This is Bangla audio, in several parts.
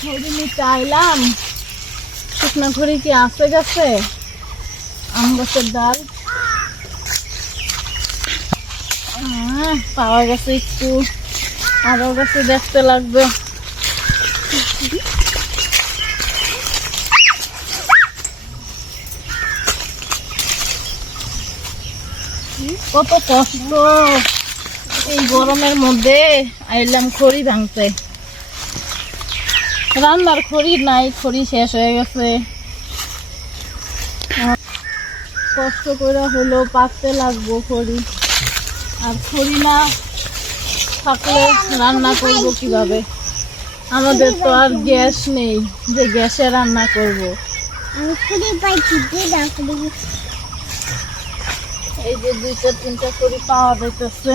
খড়ি নিতে আইলাম। শুকনো খড়ি কি আছে গেছে? আম গাছের ডাল। পাওয়া গেছে একটু। আরও গাছে দেখতে লাগবে। কত কষ্ট। এই গরমের মধ্যে আইলাম খড়ি ভাঙতে। রান্নার খড়ি নাই খড়ি শেষ হয়ে গেছে। কষ্ট করে হলো পাকতে লাগবো খড়ি। আর খড়ি না থাকলে রান্না করব কীভাবে? আমাদের তো আর গ্যাস নেই যে গ্যাসে রান্না করব। এই যে দুইটা তিনটা খড়ি পাওয়া যাইতেছে।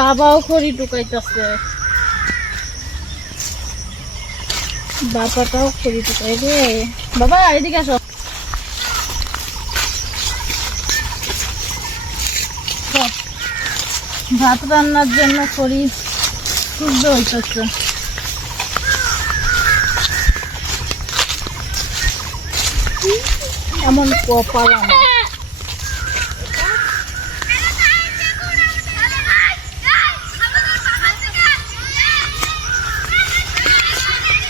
বাবাও খড়ি টুকাইতেছে বাবাটাও খড়ি টুকাই রে। বাবা, এদিকে আসো। ভাত। রান্নার জন্য খড়ি শুদ্ধ হইতেছে। এমন কপাল আমার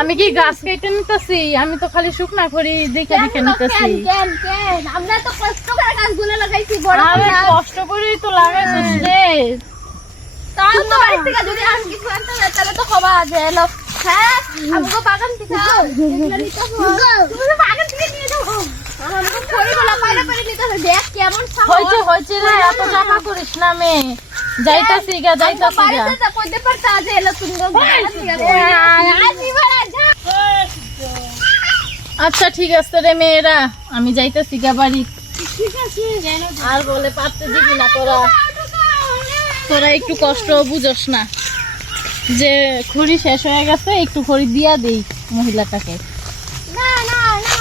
আমি কি গাছ কেটে নিতেছি? আমি তো খালি শুকনা করি দেখে দেখে নিতেছি। আমরা তো কষ্ট করে গাছগুলো লাগাইছি বড় আরে কষ্ট করেই তো লাগাইছিস রে। তাও তো বাড়ি থেকে যদি আমি কিছু আনতে যাই তাহলে তো খবর আছে এলো হ্যাঁ বাগান থেকে। তুমি তো বাগান থেকে নিয়ে খড়িগুলো নিতে দেখ কেমন সাহস। হয়েছে হয়েছে রে এত জামা করিস না মেয়ে। যাইতাছি গা আমাকে যাইতাছি গা। কইতে পারতা এলো তুমি বাগান থেকে আসি বাড়া যা আচ্ছা ঠিক আছে রে মেয়েরা। আমি যাইতাছি গা বাড়ি। আর বলে পারতে দিবি না তোরা। তোরা একটু কষ্ট বুঝোস না। যে খড়ি শেষ হয়ে গেছে একটু খড়ি দিয়া দেই মহিলাটাকে। না না না।